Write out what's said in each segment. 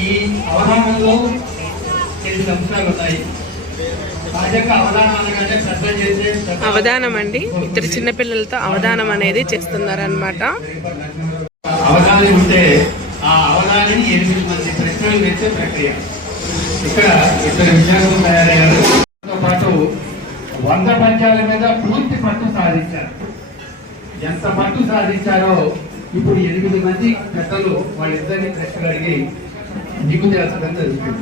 ఈ అవగాహనలో అంశాలు ఉన్నాయి. అవధానం అండి. ఇద్దరు చిన్నపిల్లలతో అవధానం అనేది చేస్తున్నారనమాట అవగాహన ఉంటే ఆ అవగాహనని ఎనిమిది మంది ప్రశ్నలు వేసే ప్రక్రియ. ఇక్కడ ఇద్దరు విద్యార్థులు తయారయ్యారు. పాటు వంద పద్యాల మీద పూర్తి పట్టు సాధించారు. ఎంత పట్టు సాధించారో ఇప్పుడు ఎనిమిది మంది పెద్దలు వాళ్ళిద్దరిని ప్రశ్నలు అడిగి దిగు చేర్చడం జరుగుతుంది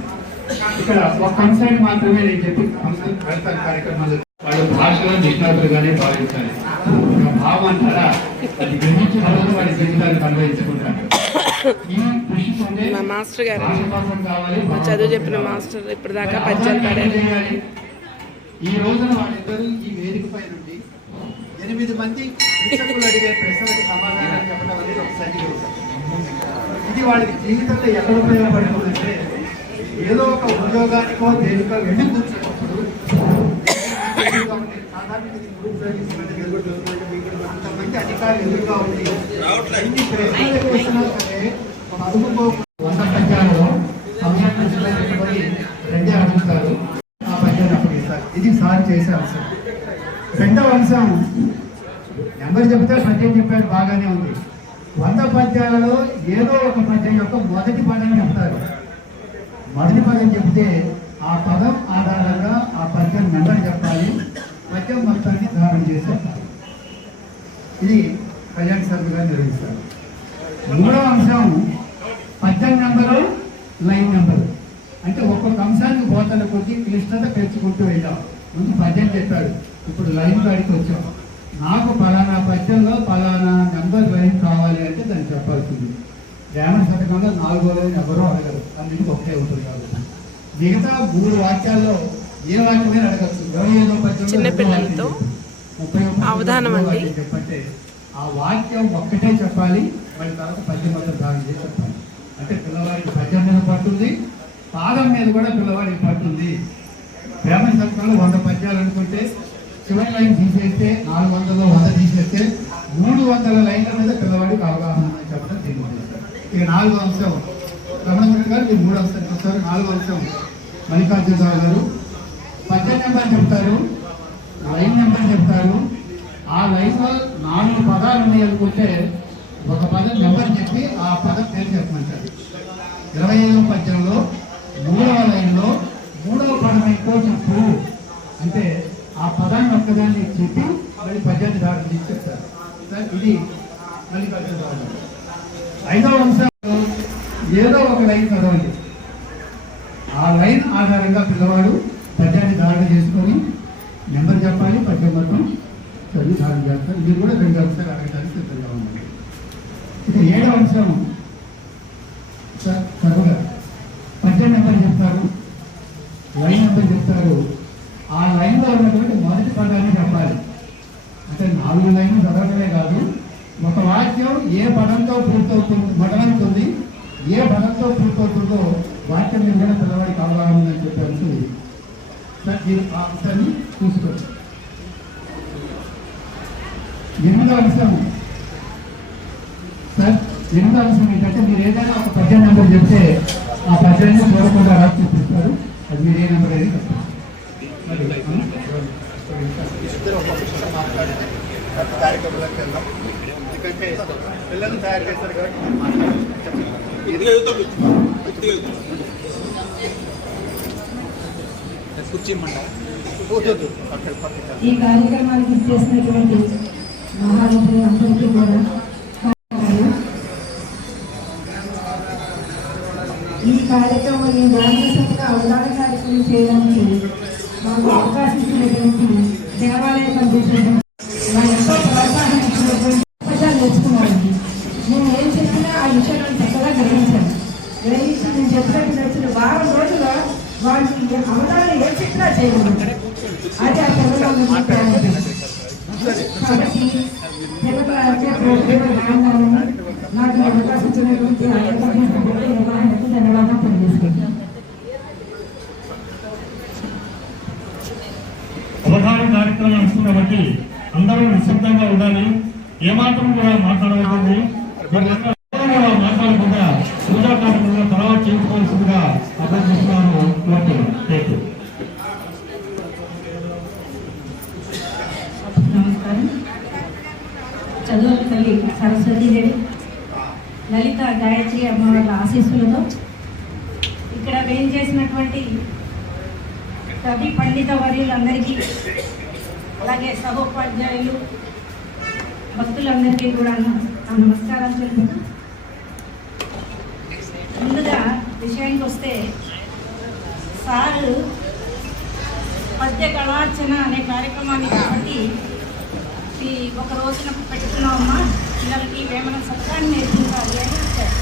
ఇక్కడ ఒక అంశాన్ని మాత్రమే నేను చెప్పి వెళ్తాను కార్యక్రమాలు వాళ్ళు నిష్ణాతులుగానే భావించాలి ఒక భావం అంటారా? అది గ్రహించిన తర్వాత జీవితాన్ని అన్వయించుకుంటారు మా మాస్టర్ గారు. మా చదువు చెప్పిన మాస్టర్ ఇప్పుడు దాకా పద్యాలు పాడారు. ఈ రోజున వాళ్ళిద్దరూ ఈ వేదిక పై నుండి ఎనిమిది మంది శిక్షకులు అడిగే ప్రశ్నలకు సమాధానం చెప్పడం అనేది ఒక సన్నివేశం ఇది వాళ్ళకి జీవితంలో ఎక్కడ ఉపయోగపడుతుందంటే ఏదో ఒక ఉద్యోగానికో దేనికో వెళ్ళి కూర్చున్నప్పుడు ఇది గ్రూప్ అధికారులు ఎదురుగా ఉంది ఎన్ని ప్రశ్నలు వేసినా సరే ఒక వంద పద్యాలలో సమయాన్ని రెండే అడుగుతారు. ఆ పద్యాన్ని ఇది సార్ చేసే అంశం రెండవ అంశం. నెంబర్ చెబితే పద్యం చెప్పాడు బాగానే ఉంది. వంద పద్యాలలో ఏదో ఒక పద్యం యొక్క మొదటి పదం చెప్తారు. మొదటి పదం చెప్తే ఆ పదం ఆధారంగా ఆ పద్యం నెంబర్ చెప్పాలి. పద్యం మొత్తాన్ని ధారణ చేసేస్తారు ఇది కళ్యాణ సభ్యుగా నిర్వహిస్తారు. మూడవ అంశం పద్యం నెంబరు లైన్ నెంబరు. అంటే ఒక్కొక్క అంశానికి పోతల కొద్ది క్లిష్టత పెంచుకుంటూ వెళ్ళాం ముందు పద్యం చెప్పాడు. ఇప్పుడు లైన్ కాడికి వచ్చాం. నాకు పలానా పద్యంలో పలానా నెంబర్ లైన్ కావాలి అంటే దాన్ని చెప్పాల్సింది. గ్రామీణ శతకంలో నాలుగో లైన్ ఎవరో అడగరు. అన్నింటికి ఒకటే ఉంటుంది కాబట్టి. మిగతా మూడు వాక్యాల్లో ఏ వాక్యమైనా అడగచ్చు. ఇరవై ఐదో పద్యంలో చిన్న రెండో పిల్లలతో వాక్యం చెప్పు. ముప్పై ఒక్క అవధానం అండి. చెప్పంటే ఆ వాక్యం ఒక్కటే చెప్పాలి. మళ్ళీ తర్వాత పద్యం మొత్తం దాని చేసి చెప్పాలి. అంటే పిల్లవాడికి పద్యం మీద పట్టుంది పాదం మీద కూడా పిల్లవాడికి పట్టుంది బ్రాహ్మణ శతకంలో వంద పద్యాలు అనుకుంటే చివరి లైన్ తీసేస్తే నాలుగు వందల వంద తీసేస్తే మూడు వందల లైన్ల మీద పిల్లవాడికి అవగాహన చెప్పడం తెలియదు ఇక నాలుగో అంశం. రమణమూర్తి గారు మీరు మూడు అంశం చెప్తారు నాలుగో అంశం మల్లికార్జునరావు గారు. పద్దెనిమిది నెంబర్ చెప్తారు. లైన్ నెంబర్ చెప్తారు. ఆ లైన్లో నాలుగు పదాలు ఉన్నాయి అనుకుంటే ఒక పదం నెంబర్ చెప్పి ఆ పదం పేరు చెప్పమంటారు. ఇరవై ఐదో పద్యంలో మూడవ లైన్లో మూడవ పదం ఏంటో చెప్పు అంటే ఆ పదాన్ని ఒక్కదాన్ని చెప్పి మళ్ళీ పద్యాన్ని దారి తీసి చెప్తారు సార్ ఇది మల్లికార్జునరావు గారు ఐదవ అంశంలో ఏదో ఒక లైన్ చదవండి ఆ లైన్ ఆధారంగా పిల్లవాడు పద్యాన్ని ధారణ చేసుకొని నెంబర్ చెప్పాలి పద్యం మొత్తం చదివి ధారణ చేస్తారు ఇది కూడా రెండు అంశాలు అడగడానికి సిద్ధంగా ఉంది ఇక ఏడవ అంశం సార్ చదువుగా పద్యం నెంబర్ చెప్తారు లైన్ నెంబర్ చెప్తారు ఆ అంటే మొదటి పదాన్ని చెప్పాలి. అంటే నాలుగు లైన్లు చదవటమే కాదు ఒక వాక్యం ఏ పదంతో పూర్తవుతుంది మొదలవుతుంది ఏ పదంతో పూర్తవుతుందో వాక్యం మీద కూడా పిల్లవాడికి అవగాహన ఉందని చెప్పే అంశం ఆ అంశాన్ని చూసుకోవచ్చు ఎనిమిదో అంశం. సార్ ఎనిమిదో అంశం ఏంటంటే మీరు ఏదైనా ఒక పద్యం నెంబర్ చెప్తే ఆ పద్యాన్ని చూడకుండా రాసి చూపిస్తారు. అది మీరు ఏ నెంబర్ అనేది చెప్తారు ఇద్దరు ఒక నిమిషం మాట్లాడండి కార్యక్రమంలోకి వెళ్దాం. ఎందుకంటే పిల్లలు తయారు చేస్తారు కాబట్టి. ఈ కార్యక్రమానికి చేసినటువంటి మహానుభులు అందరికీ కూడా. ఈ కార్యక్రమం ఈ గ్రామీణ అవగాహన కార్యక్రమం చేయడానికి మాకు అవకాశం ఇచ్చినటువంటి దేవాలయ కమిటీ మా ఎంతో ప్రోత్సాహం ఇచ్చినటువంటి పద్యాలు నేర్చుకున్నామండి నేను ఏం చెప్పినా ఆ విషయాలను చక్కగా గ్రహించాను గ్రహించి నేను చెప్పినట్టు నచ్చిన వారం రోజుల్లో వాటిని ఏ చేయగలరు అది ఆ కాబట్టి అంటే నాకు అవకాశం ఇచ్చినటువంటి ఆ ఏర్పాటు నిర్వహణకు ధన్యవాదాలు తెలియజేసుకుంటాను అవగాహన కార్యక్రమం నడుస్తుంది కాబట్టి అందరూ నిశ్శబ్దంగా ఉండాలి ఏమాత్రం కూడా మాట్లాడవద్దండి. కూడా మాట్లాడకుండా పూజా కార్యక్రమంలో తర్వాత చేసుకోవాల్సిందిగా అభ్యర్థిస్తున్నాను. కోరుతున్నాను థ్యాంక్ యూ నమస్కారం. చదువుల తల్లి సరస్వతీదేవి లలిత గాయత్రి అమ్మవార్ల ఆశీస్సులతో ఇక్కడ వేం చేసినటువంటి కవి పండిత వర్యులందరికీ అలాగే సహోపాధ్యాయులు భక్తులందరికీ కూడా నమస్కారం నమస్కారాలు తెలుపుతూ ముందుగా విషయానికి వస్తే సారు పద్య కళార్చన అనే కార్యక్రమాన్ని కాబట్టి ఈ ఒక రోజున పెట్టుకున్నామమ్మా. పిల్లలకి వేమన సత్యాన్ని నేర్పించాలి అని వచ్చారు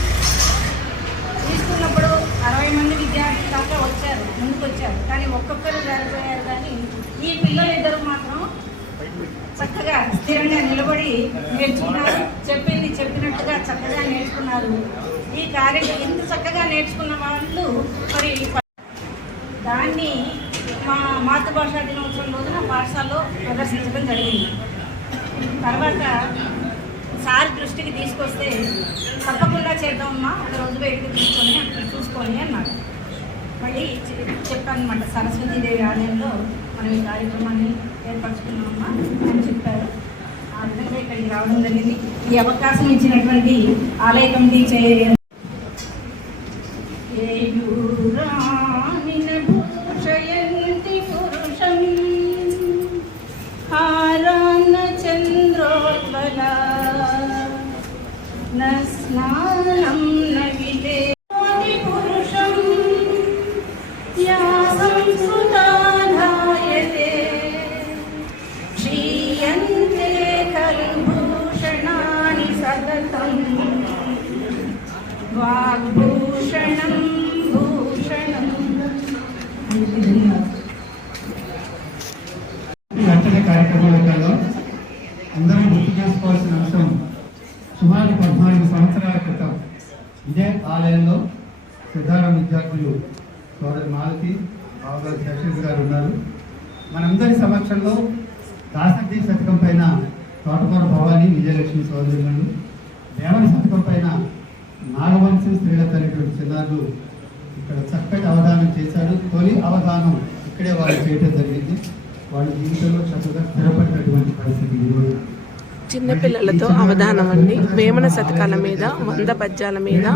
తీసుకున్నప్పుడు అరవై మంది విద్యార్థులు దాకా వచ్చారు ముందుకు వచ్చారు కానీ ఒక్కొక్కరు జారిపోయారు. కానీ ఈ పిల్లలిద్దరు మాత్రం చక్కగా స్థిరంగా నిలబడి నేర్చుకున్నారు చెప్పింది చెప్పినట్టుగా చక్కగా నేర్చుకున్నారు. ఈ కార్యక్రమం ఇంత చక్కగా నేర్చుకున్న వాళ్ళు మరి దాన్ని మా మాతృభాష దినోత్సవం రోజున పాఠశాలలో ప్రదర్శించడం జరిగింది. తర్వాత సార్ దృష్టికి తీసుకొస్తే తప్పకుండా చేద్దామమ్మా ఒక రోజు వేడికి తీసుకొని అక్కడ చూసుకొని అన్నాడు మళ్ళీ చెప్పానమాట సరస్వతీదేవి ఆలయంలో మనం ఈ కార్యక్రమాన్ని ఏర్పరచుకున్నామమ్మా అని చెప్పారు. ఆ విధంగా ఇక్కడికి రావడం జరిగింది. ఈ అవకాశం ఇచ్చినటువంటి ఆలయ కమిటీ చే ఏయూరామిన చంద్రోజ్వల న పద్నాలుగు సంవత్సరాల క్రితం ఇదే ఆలయంలో సిద్ధారామ విద్యార్థులు సోదరి మాలతి బాబుగారు శశిష్ గారు ఉన్నారు. మనందరి సమక్షంలో దాసక్తి శతకం పైన తోటకూర భవాని విజయలక్ష్మి సోదరులు దేవని శతకం పైన నాగవంశం స్త్రీల తల్లిటువంటి చిన్నారులు ఇక్కడ చక్కటి అవధానం చేశారు. తొలి అవధానం ఇక్కడే వాళ్ళు చేయడం జరిగింది. వాళ్ళ జీవితంలో చక్కగా స్థిరపడినటువంటి పరిస్థితి ఈరోజు చిన్నపిల్లలతో అవధానం అండి వేమన శతకాల మీద వంద పద్యాల మీద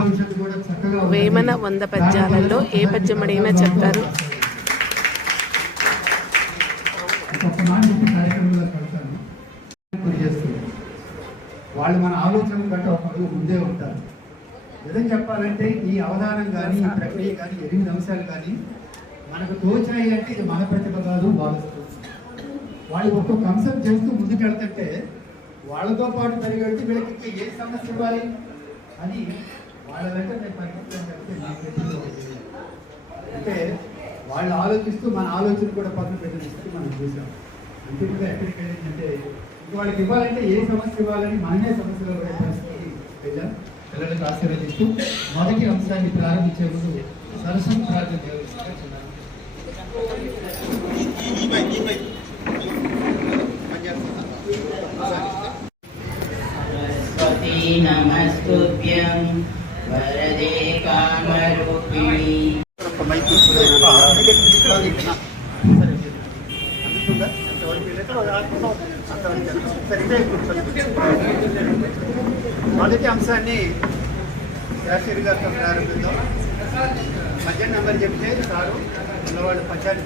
వేమన వంద పద్యాలలో ఏ పద్యం అడిగినా చెప్తారు. వాళ్ళు మన ఆలోచన కంటే ఒక అడుగు ముందే ఉంటారు. నిజం చెప్పాలంటే ఈ అవధానం కానీ ఈ ప్రక్రియ కానీ ఎనిమిది అంశాలు కానీ మనకు తోచాయి అంటే ఇది మన ప్రతిభ కాదు భావిస్తుంది వాళ్ళు ఒక్కొక్క అంశం చేస్తూ ముందుకెళ్తుంటే వాళ్ళతో పాటు పరిగెడితే వీళ్ళకి ఏ సమస్య ఇవ్వాలి అని వాళ్ళ వెంట నేను పరిగెత్తడం నాకు అంటే వాళ్ళు ఆలోచిస్తూ మన ఆలోచన కూడా పక్కన పెట్టిన స్థితి మనం చూసాం. అంతిమంగా ఎక్కడికి వెళ్ళిందంటే వాళ్ళకి ఇవ్వాలంటే ఏ సమస్య ఇవ్వాలని మనమే సమస్యలో పరిస్థితి వెళ్ళాం పిల్లలకు ఆశీర్వదిస్తూ మొదటి అంశాన్ని ప్రారంభించే ముందు సరసం ప్రార్థన नमस्तुभ्यं वरदे कामरूपिणि మొదటి అంశాన్ని శాస్త్రి గారితో ప్రారంభిద్దాం పద్యం నెంబర్ చెప్తే సారు ఉన్నవాళ్ళు పద్యాన్ని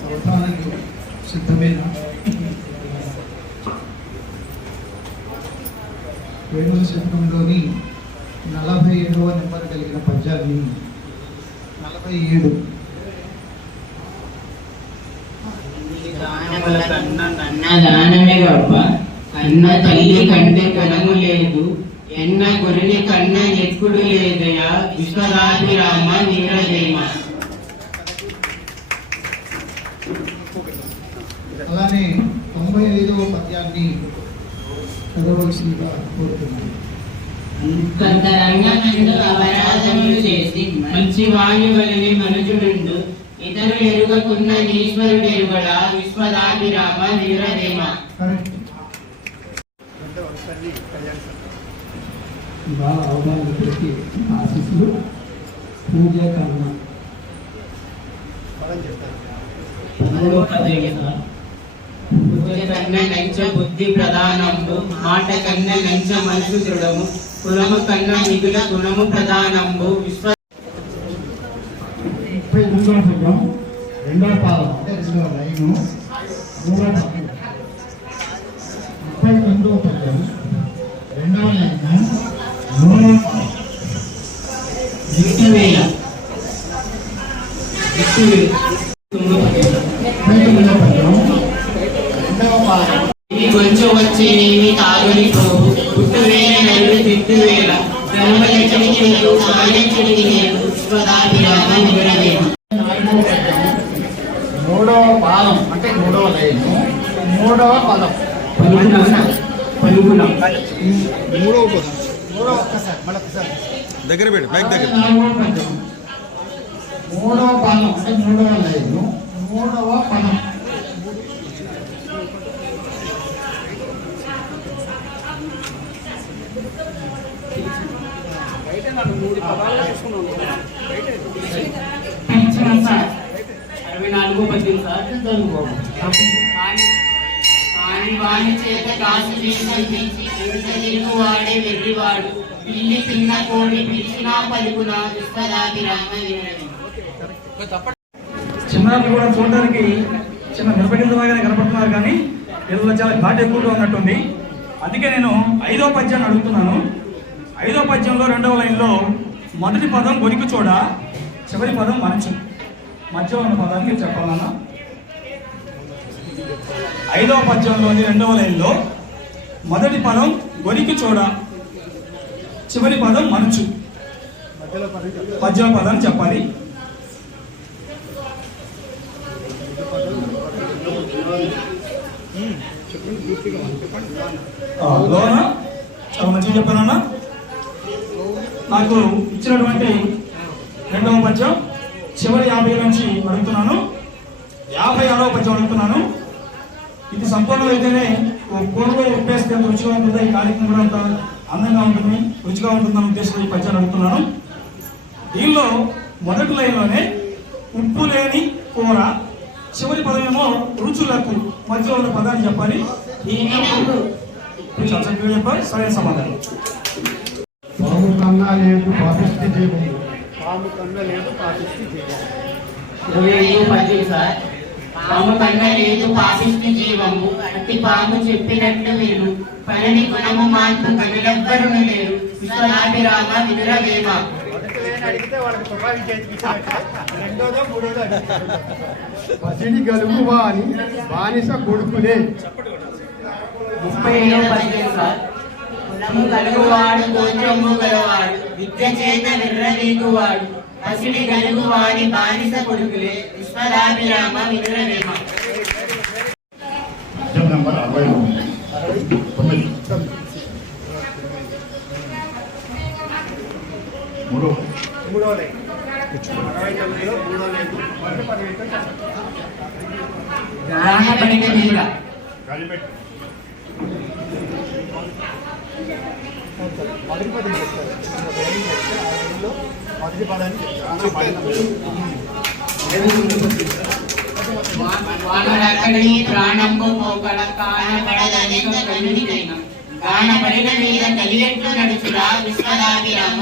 సంవత్సరానికి సిద్ధమైన వేణుల శతకంలోని నలభై ఏడవ నెంబర్ కలిగిన పద్యాన్ని నలభై ఏడు. దానముల కన్న కన్న దానమే గొప్ప. కన్న తల్లి కంటే కనము లేదు. ఎన్న గురిని కన్న ఎక్కుడు లేదయా? విశ్వదాభిరామ వీరదేమ అలానే తొంభై ఐదవ పద్యాన్ని చదవలసిందిగా కోరుతున్నాను. అంతరంగమందు అపరాధములు చేసి మంచి వాణి వలని మనుజుడుండు ఇతరులు ఎరుగకున్న ఈశ్వరుడు ఎరుగడా విశ్వదాభిరామ ఆశీస్సులు పూజ కర్మ. బుద్ధి కన్న లంచ బుద్ధి ప్రధానంబు మాట కన్న లంచ మనసు దృఢము కులము కన్న మిగుల గుణము ప్రధానంబు. విశ్వ ముప్పై రెండవ పద్యం రెండవ పాదం అంటే రెండవ లైను మూడవ ముప్పై రెండవ పద్యం చిన్నారులు కూడా చూడడానికి చిన్న మిరపగింజలాగానే కనపడుతున్నారు కానీ వీళ్ళలో చాలా ఘాటు ఎక్కువగా ఉన్నట్టుంది. అందుకే నేను ఐదో పద్యాన్ని అడుగుతున్నాను. ఐదో పద్యంలో రెండవ లైన్లో మొదటి పదం గొరికి చూడ చివరి పదం మంచు మధ్యలో ఉన్న పదాన్ని చెప్పాలన్నా ఐదవ పద్యంలోని రెండవ లైన్లో మొదటి పదం గొరికి చూడ చివరి పదం మంచు పద్యం పదం చెప్పాలి లోన చాలా మంచిగా చెప్పానన్నా నాకు ఇచ్చినటువంటి రెండవ పద్యం చివరి యాభై నుంచి అడుగుతున్నాను. యాభై ఆరవ పద్యం అడుగుతున్నాను. ఇది సంపూర్ణమైతేనే ఓ కూరలో ఉప్పేస్తే రుచిగా ఉంటుంది? ఈ కార్యక్రమం కూడా అంత అందంగా ఉంటుంది. రుచిగా ఉంటుందన్న ఉద్దేశంతో ఈ పద్యాన్ని అడుగుతున్నాను. దీనిలో మొదటి లైన్లోనే ఉప్పు లేని కూర. చివరి పదమేమో రుచులకు మధ్యలో ఉన్న పదాన్ని చెప్పాలి. చెప్పాలి. సరైన సమాధానం. పాము కన్నా లేదు పాపిష్టి జీవం. ఇరవై ఐదు పద్యం సార్. పాము కన్న లేదు పాపిష్టి జీవము అట్టి పాము చెప్పినట్లు విను. పనిని గుణము మాన్పు కనులెవ్వరును లేరు. విశ్వనాభిరామ వినురవేమ పసిడి గలుగు వాని బానిస కొడుకులే. ముప్పై సార్. కులము కలుగువాడు గోత్రము గలవాడు విద్య చేత విర్రవీగువాడు పసిడి గలుగువాని బానిస కొడుకులే. విశ్వనాభిరామ వినురవేమ పద్యం నంబర్ అరవై తొమ్మిది. మూడో. మీద కాలిపెట్టి వానరక్కడి ప్రాణంబు పోకడ కానపడదనేక మీద కలిగెట్లు నడుచురా విశ్వదాభిరామ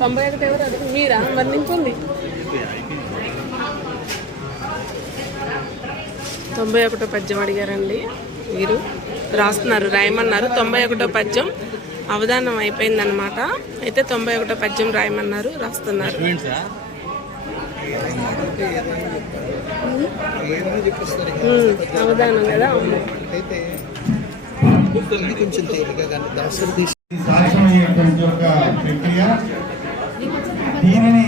తొంభై ఒకటి ఎవరు అడిగింది మీరా? మరి నింపుంది. తొంభై ఒకటో పద్యం అడిగారండి వీరు. రాస్తున్నారు రాయమన్నారు. తొంభై ఒకటో పద్యం అవధానం అయిపోయిందనమాట అయితే తొంభై ఒకటో పద్యం రాయమన్నారు రాస్తున్నారు. అవధానం కదా? అవును. సాధ్యమయ్యేటువంటి ఒక ప్రక్రియ దీనిని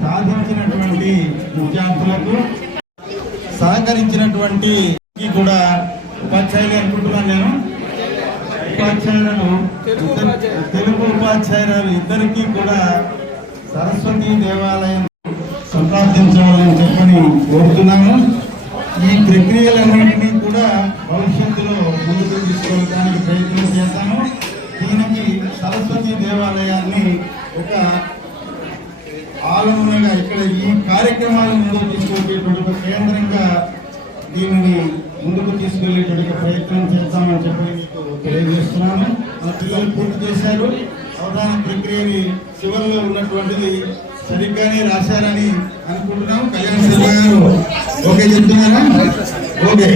సాధించినటువంటి విద్యార్థులకు సహకరించినటువంటి కూడా ఉపాధ్యాయులు అనుకుంటున్నాను నేను. ఉపాధ్యాయులను తెలుగు ఉపాధ్యాయులు ఇద్దరికీ కూడా సరస్వతి దేవాలయం సంప్రార్థించాలని చెప్పని కోరుతున్నాము ఈ ప్రక్రియలన్నింటినీ కూడా భవిష్యత్తులో ముందుకు తీసుకోవడానికి ప్రయత్నం చేస్తాము దీనికి సరస్వతి దేవాలయాన్ని ఒక ఆలంబనగా ఇక్కడ ఈ కార్యక్రమాలను ముందుకు తీసుకువెళ్ళేటువంటి ఒక కేంద్రంగా దీనిని ముందుకు తీసుకెళ్ళేటువంటి ఒక ప్రయత్నం చేస్తామని చెప్పి మీకు తెలియజేస్తున్నాను. పిల్లలు పూర్తి చేశారు. అవధాన ప్రక్రియని చివరిలో ఉన్నటువంటిది సరిగ్గానే రాశారని అనుకుంటున్నాం కళ్యాణ శర్మ గారు ఓకే చెప్తున్నారా? ఓకే.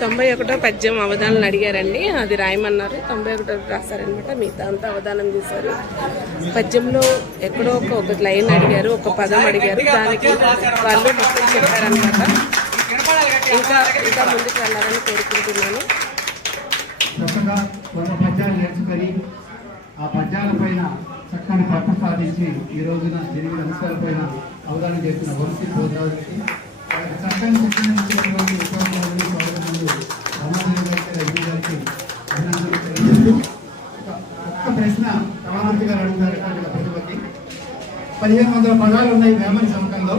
తొంభై ఒకటో పద్యం అవధానం అడిగారండి. అది రాయమన్నారు. తొంభై ఒకటో రాశారనమాట మిగతా అంతా అవధానం చేశారు. పద్యంలో ఎక్కడో ఒక ఒక లైన్ అడిగారు ఒక పదం అడిగారు. దానికి వాళ్ళు మొత్తం చెప్పారనమాట ఇంకా ఇంకా ముందుకు వెళ్ళాలని కోరుకుంటున్నాను. చక్కగా కొన్ని పద్యాలు నేర్చుకొని ఆ పద్యాల పైన చక్కని పట్టు సాధించి ఈ రోజున జరిగిన అంశాలపైన అవగాహన చేసిన వంశీ భోజనాలకి చక్కని శిక్షణ ఇచ్చినటువంటి పదిహేను వందల పదాలు ఉన్నాయి వేమని సంఘంలో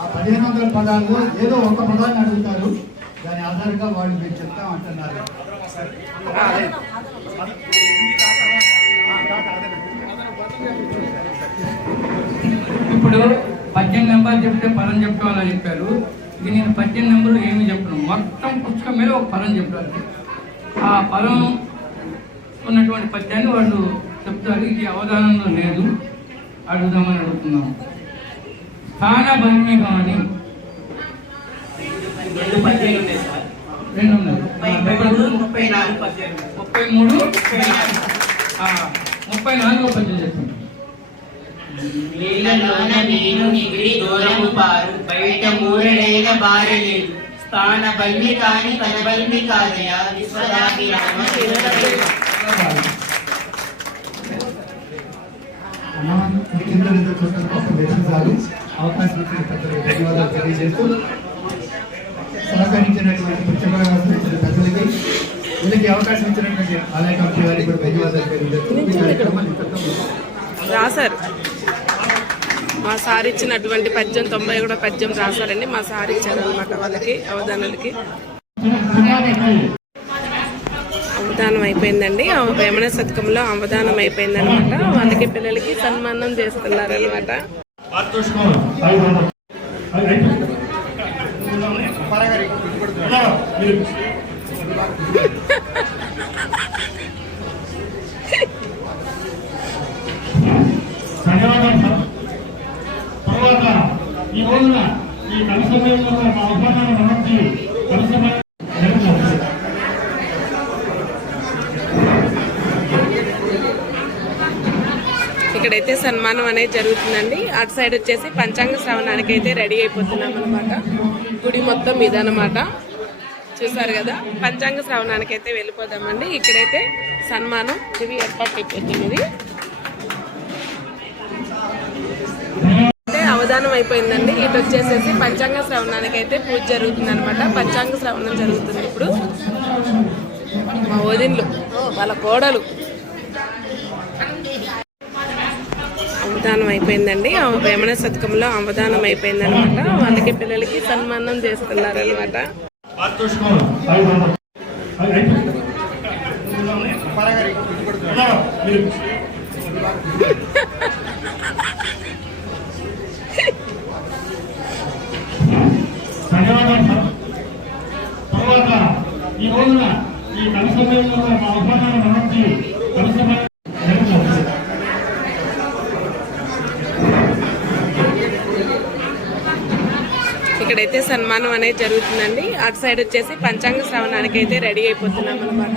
ఆ పదిహేను వందల పదాల్లో ఏదో ఒక పదాన్ని అడుగుతారు. దాని ఆధారంగా వాళ్ళు మీరు చెప్తాం అంటున్నారు ఇప్పుడు పద్యం నెంబర్ చెప్తే పదం చెప్పాలని చెప్పారు. ఇది నేను పద్యం నెంబర్ ఏమి చెప్పను. మొత్తం పుస్తకం మీద ఒక పదం చెప్పారు. ఆ పదం ఉన్నటువంటి పద్యాన్ని వాళ్ళు చెప్తారు. ఇది అవధానంలో లేదు. అడుగుదామని అడుగుతున్నాం. స్థాన భూమి కానీ రెండు పద్యాలు ఉన్నాయి సార్. రెండు ఉన్నాయి ముప్పై మూడు. ముప్పై నాలుగు. ముప్పై మూడు ముప్పై నాలుగు. ఆ, ముప్పై నాలుగో పద్యం చెప్పండి నీళ్ళలోన నేను నిగిడి దూరము పారు బయట మూరడైన బారలేదు. స్థాన బల్మి కాని కనబల్మి కాదయ విశ్వదాభిరామ కింద అవకాశం ఇచ్చిన పెద్దలకు ధన్యవాదాలు తెలియజేస్తూ సహకరించినటువంటి పెద్దలకి వీళ్ళకి అవకాశం ఇచ్చినటువంటి ఆలయ కమిటీ వారికి కూడా ధన్యవాదాలు తెలియజేస్తూ రాశారు. మా సార్ ఇచ్చినటువంటి పద్యం తొంభై కూడా పద్యం రాశారండి. మా సార్ ఇచ్చారనమాట వాళ్ళకి అవధానులకి. అవధానం అయిపోయిందండి. వేమన శతకంలో అవధానం అయిపోయిందనమాట. వాళ్ళకి పిల్లలకి సన్మానం చేస్తున్నారు అనమాట ఈ రోజున ఈ కలిసమయంలో మా ఉపాధ్యాయుల నుంచి కలిసమయం ఇక్కడైతే సన్మానం అనేది జరుగుతుందండి. అటు సైడ్ వచ్చేసి పంచాంగ శ్రవణానికి అయితే రెడీ అయిపోతున్నాం అనమాట గుడి మొత్తం ఇదనమాట చూసారు కదా? పంచాంగ శ్రవణానికి అయితే వెళ్ళిపోదామండి. ఇక్కడైతే సన్మానం ఇవి ఏర్పాటు అయిపోతుంది అవధానం అయిపోయిందండి. ఇటు వచ్చేసేసి పంచాంగ శ్రవణానికి అయితే పూజ జరుగుతుంది అనమాట పంచాంగ శ్రవణం జరుగుతుంది ఇప్పుడు. మా వదిన్లు. వాళ్ళ కోడలు. అవధానం అయిపోయిందండి. ఆ వేమన శతకంలో అవధానం అయిపోయిందనమాట వాళ్ళకి పిల్లలకి సన్మానం చేస్తున్నారు అనమాట మీరు ఈ రోజున ఈ కలసమయంలో మా ఉపకారం మహర్జీ కలసమయం ఇక్కడైతే సన్మానం అనేది జరుగుతుందండి. అటు సైడ్ వచ్చేసి పంచాంగ శ్రవణానికి అయితే రెడీ అయిపోతున్నాం అనమాట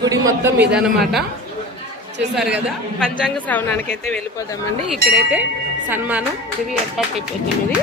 గుడి మొత్తం ఇదనమాట చూసారు కదా పంచాంగ శ్రవణానికి అయితే వెళ్ళిపోదామండి. ఇక్కడైతే సన్మానం ఇది ఏర్పాటు అయిపోతుంది.